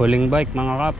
Huling bike mga kap.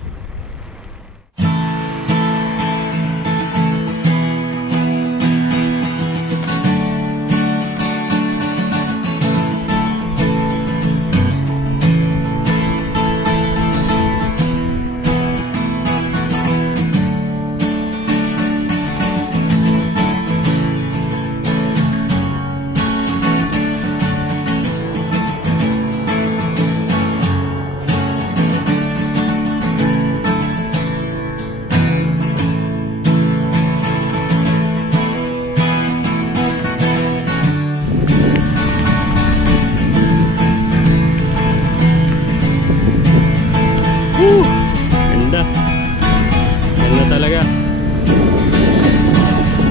Ganda. Ganda talaga.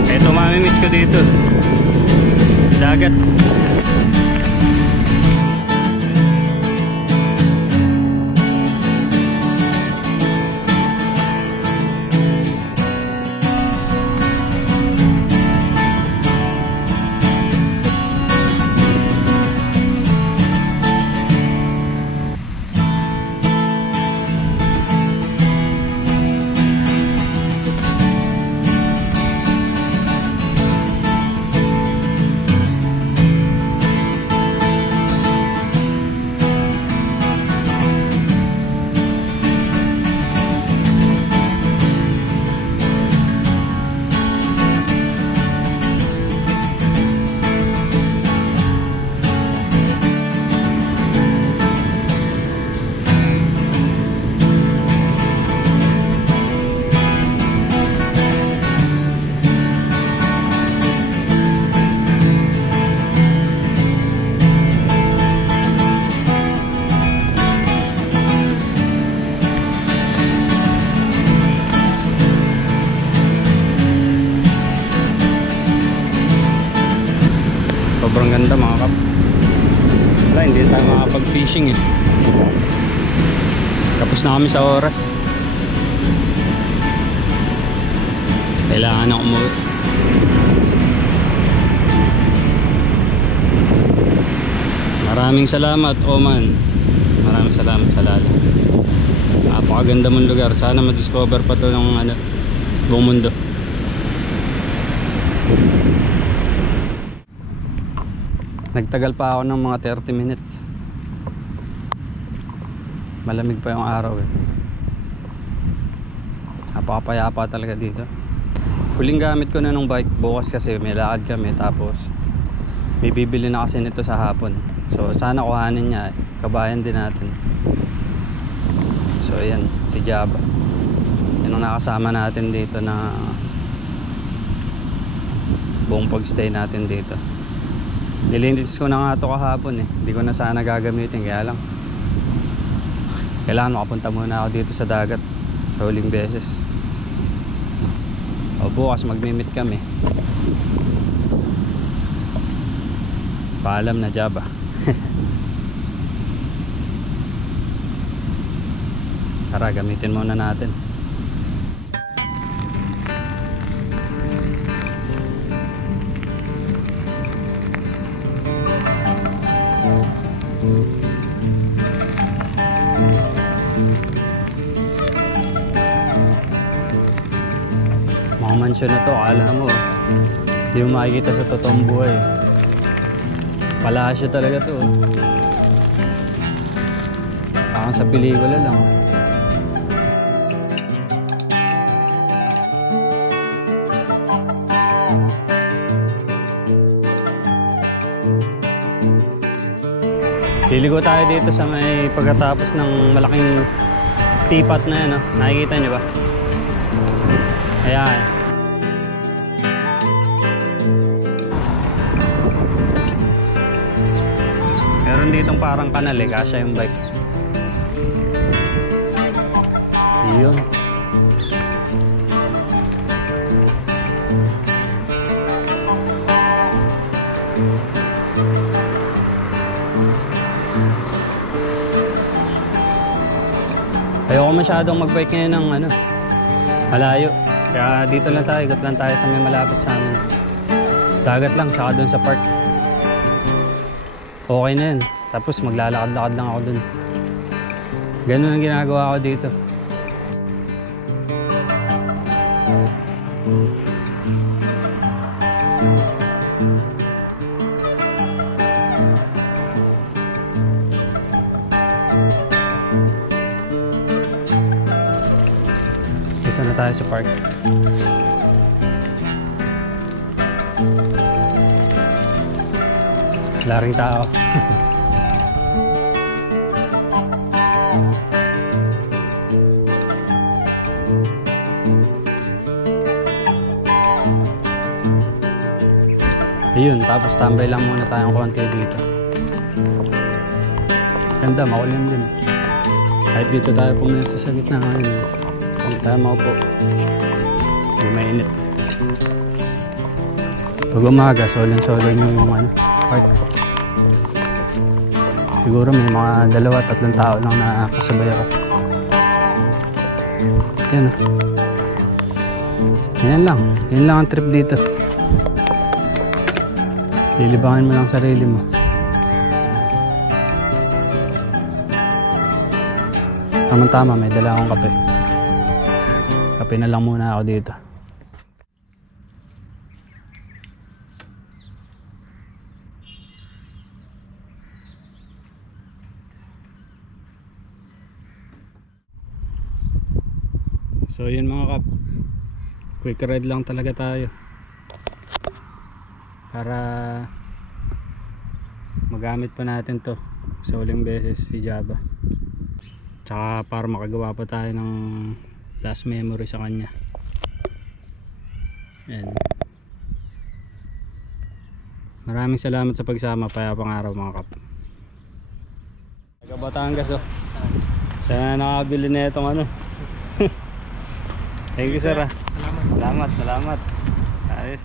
Ito mamimiss ko dito. Dagat. Sobrang ganda mga kap. Wala, hindi tayo makapag-fishing eh. Tapos na kami sa oras. Kailangan na umuwi. Maraming salamat Oman. Maraming salamat sa Lala. Napakaganda mong lugar. Sana ma-discover pa to ng buong mundo. Nagtagal pa ako ng mga 30 minutes. Malamig pa yung araw eh. Napakapayapa talaga dito. Huling gamit ko na ng bike. Bukas kasi may lakad kami. Tapos may bibili na kasi nito sa hapon. So sana kuhanin niya. Kabayan din natin. So ayan, si Java. Yan ang nakasama natin dito na buong pagstay natin dito. Nilinis ko na nga ito kahapon eh. Hindi ko na sana gagamitin. Kaya lang kailangan makapunta muna ako dito sa dagat sa huling beses. O bukas magmimit kami. Paalam na Java. Tara, gamitin muna natin. Mga mansyon na to, akala mo hindi mo makikita sa totoong buhay. Palasyo talaga to. Parang sa pelikula lang. Liligo tayo dito sa may pagkatapos ng malaking teapot na yan. Nakikita niyo ba? Ayan. Meron ditong parang kanal eh, kasya yung bike. Yun. Ayoko masyadong magbike ngayon ng malayo. Kaya dito lang tayo, ikot lang tayo sa may malapit sa amin. Dagat lang, saka doon sa park. Okay na yun. Tapos maglalakad-lakad lang ako dun. Ganun ang ginagawa ko dito. Dito na tayo sa park. Wala ring tao. Ayun, tapos tambay lang muna tayong konti dito. Ganda, makulim din. Kahit dito tayo pumunta sa gitna ngayon. Kung tayo maupo, hindi mainit. Pag umaga, solo yung ano, park. Siguro may mga 2-3 tao lang na kasabay ako. Yan o. Yan lang ang trip dito. Lilibangan mo lang sarili mo. Tama-tama, may dala akong kape. Kape na lang muna ako dito. So yun mga kap, quick ride lang talaga tayo para magamit pa natin to sa uling beses si Java, tsaka para makagawa pa tayo ng last memory sa kanya. Ayan. Maraming salamat sa pagsama. Payapang araw mga kap. Taga Batangas oh. Sana nakabili na itong ano. Thank you sir. Salamat. Ayos.